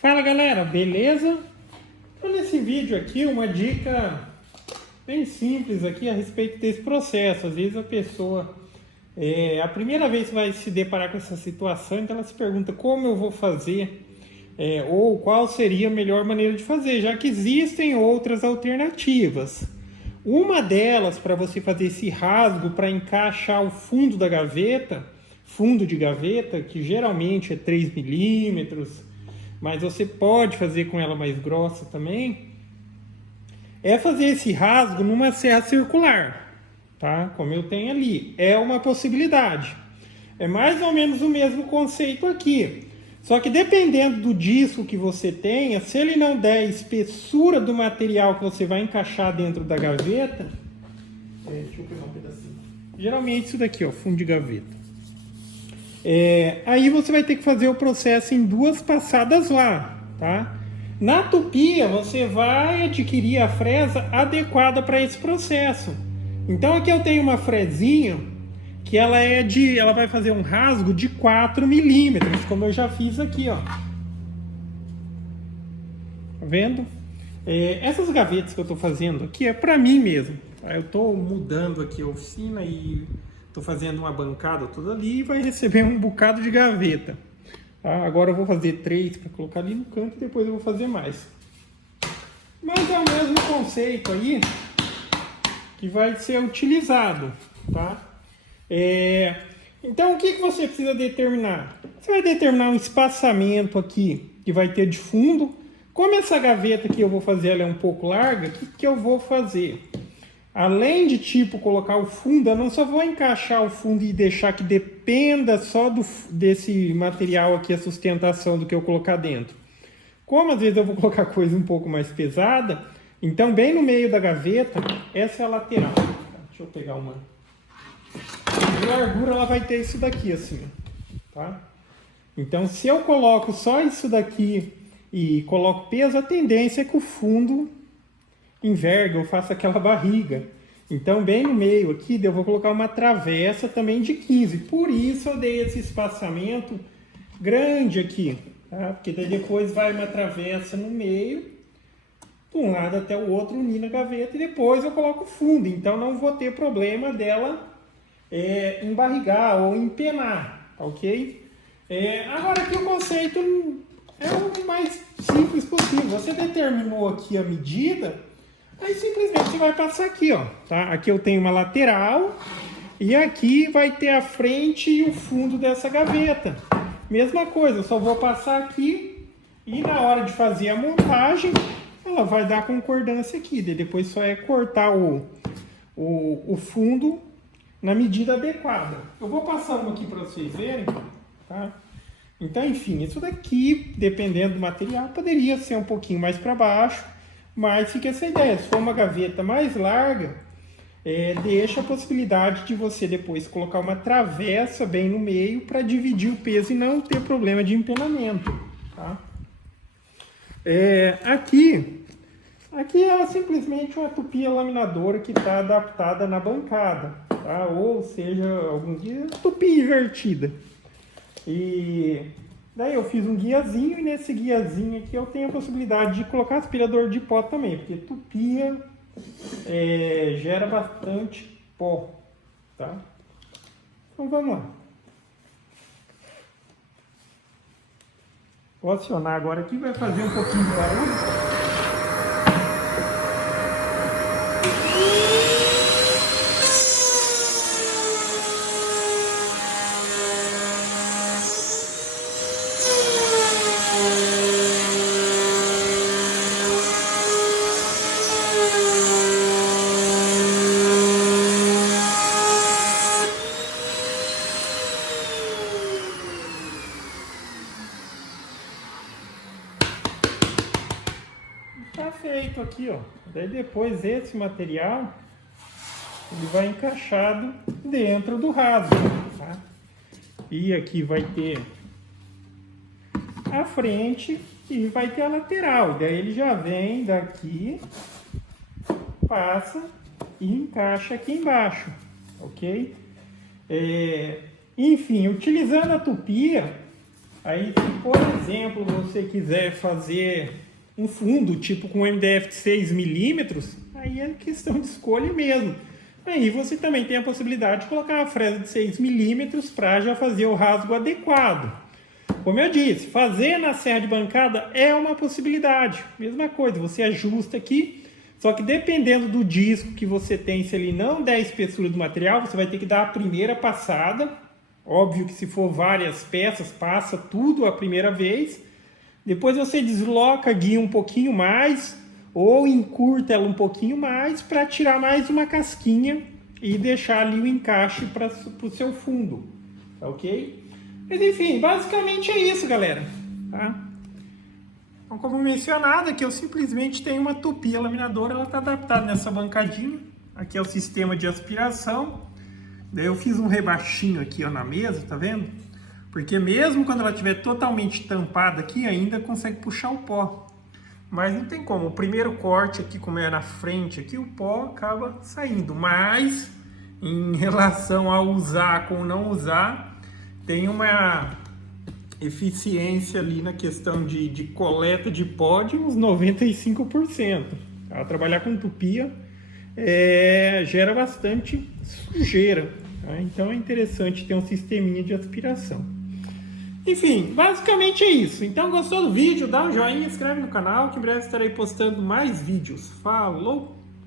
Fala galera, beleza? Então nesse vídeo aqui uma dica bem simples aqui a respeito desse processo. Às vezes a pessoa a primeira vez que vai se deparar com essa situação, então ela se pergunta como eu vou fazer ou qual seria a melhor maneira de fazer, já que existem outras alternativas. Uma delas, para você fazer esse rasgo para encaixar o fundo da gaveta, fundo de gaveta, que geralmente é 3 milímetros, mas você pode fazer com ela mais grossa também, é fazer esse rasgo numa serra circular, tá? Como eu tenho ali. É uma possibilidade. É mais ou menos o mesmo conceito aqui. Só que dependendo do disco que você tenha, se ele não der a espessura do material que você vai encaixar dentro da gaveta, deixa eu pegar um pedacinho. Geralmente isso daqui, ó, fundo de gaveta. Aí você vai ter que fazer o processo em 2 passadas lá, tá? Na tupia você vai adquirir a fresa adequada para esse processo. Então aqui eu tenho uma fresinha que ela vai fazer um rasgo de 4 milímetros, como eu já fiz aqui, ó. Tá vendo? Essas gavetas que eu estou fazendo aqui é para mim mesmo. Tá? Eu estou mudando aqui a oficina e estou fazendo uma bancada toda ali e vai receber um bocado de gaveta. Tá? Agora eu vou fazer 3 para colocar ali no canto e depois eu vou fazer mais. Mas é o mesmo conceito aí que vai ser utilizado, tá? Então o que você precisa determinar? Você vai determinar um espaçamento aqui que vai ter de fundo. Como essa gaveta que eu vou fazer ela é um pouco larga, o que eu vou fazer? Além de colocar o fundo, eu não só vou encaixar o fundo e deixar que dependa só desse material aqui, a sustentação do que eu colocar dentro. Como às vezes eu vou colocar coisa um pouco mais pesada, então bem no meio da gaveta, essa é a lateral. Deixa eu pegar uma. A largura ela vai ter isso daqui assim, tá? Então se eu coloco só isso daqui e coloco peso, a tendência é que o fundo enverga, eu faço aquela barriga. Então bem no meio aqui eu vou colocar uma travessa também de 15. Por isso eu dei esse espaçamento grande aqui, tá? Porque daí depois vai uma travessa no meio, de um lado até o outro, unir na gaveta, e depois eu coloco o fundo. Então não vou ter problema dela embarrigar ou empenar, tá ok? Agora aqui o conceito é o mais simples possível. Você determinou aqui a medida, aí simplesmente você vai passar aqui, ó, tá? Aqui eu tenho uma lateral e aqui vai ter a frente e o fundo dessa gaveta. Mesma coisa, eu só vou passar aqui e na hora de fazer a montagem, ela vai dar concordância aqui. Depois só é cortar o fundo na medida adequada. Eu vou passar uma aqui para vocês verem, tá? Então, enfim, isso daqui, dependendo do material, poderia ser um pouquinho mais para baixo, mas fica essa ideia. Se for uma gaveta mais larga, deixa a possibilidade de você depois colocar uma travessa bem no meio para dividir o peso e não ter problema de empenamento, tá? Aqui é simplesmente uma tupia laminadora que está adaptada na bancada, tá? Ou seja, alguns dias tupia invertida. E daí eu fiz um guiazinho, e nesse guiazinho aqui eu tenho a possibilidade de colocar aspirador de pó também, porque tupia gera bastante pó, tá? Então vamos lá. Vou acionar agora aqui, vai fazer um pouquinho de barulho. Tá feito aqui, ó. Daí depois esse material ele vai encaixado dentro do rasgo, tá? E aqui vai ter a frente e vai ter a lateral. Daí ele já vem daqui, passa e encaixa aqui embaixo, ok? Enfim, utilizando a tupia, Aí, se por exemplo você quiser fazer um fundo tipo com MDF de 6 milímetros, aí é questão de escolha mesmo. Aí você também tem a possibilidade de colocar uma fresa de 6 milímetros para já fazer o rasgo adequado. Como eu disse, fazer na serra de bancada é uma possibilidade. Mesma coisa, você ajusta aqui, só que dependendo do disco que você tem, se ele não der a espessura do material, você vai ter que dar a primeira passada. Óbvio que se for várias peças, passa tudo a primeira vez. Depois você desloca a guia um pouquinho mais, ou encurta ela um pouquinho mais, para tirar mais uma casquinha e deixar ali o encaixe para o seu fundo. Tá ok? Mas enfim, basicamente é isso, galera. Tá? Então, como mencionado, aqui eu simplesmente tenho uma tupia laminadora, ela está adaptada nessa bancadinha. Aqui é o sistema de aspiração. Daí eu fiz um rebaixinho aqui ó, na mesa, tá vendo? Porque mesmo quando ela estiver totalmente tampada aqui, ainda consegue puxar o pó. Mas não tem como, o primeiro corte aqui, como é na frente aqui, o pó acaba saindo. Mas, em relação a usar com não usar, tem uma eficiência ali na questão de coleta de pó de uns 95%. Tá? Trabalhar com tupia gera bastante sujeira. Tá? Então é interessante ter um sisteminha de aspiração. Enfim, basicamente é isso. Então, gostou do vídeo? Dá um joinha, inscreve no canal, que em breve estarei postando mais vídeos. Falou!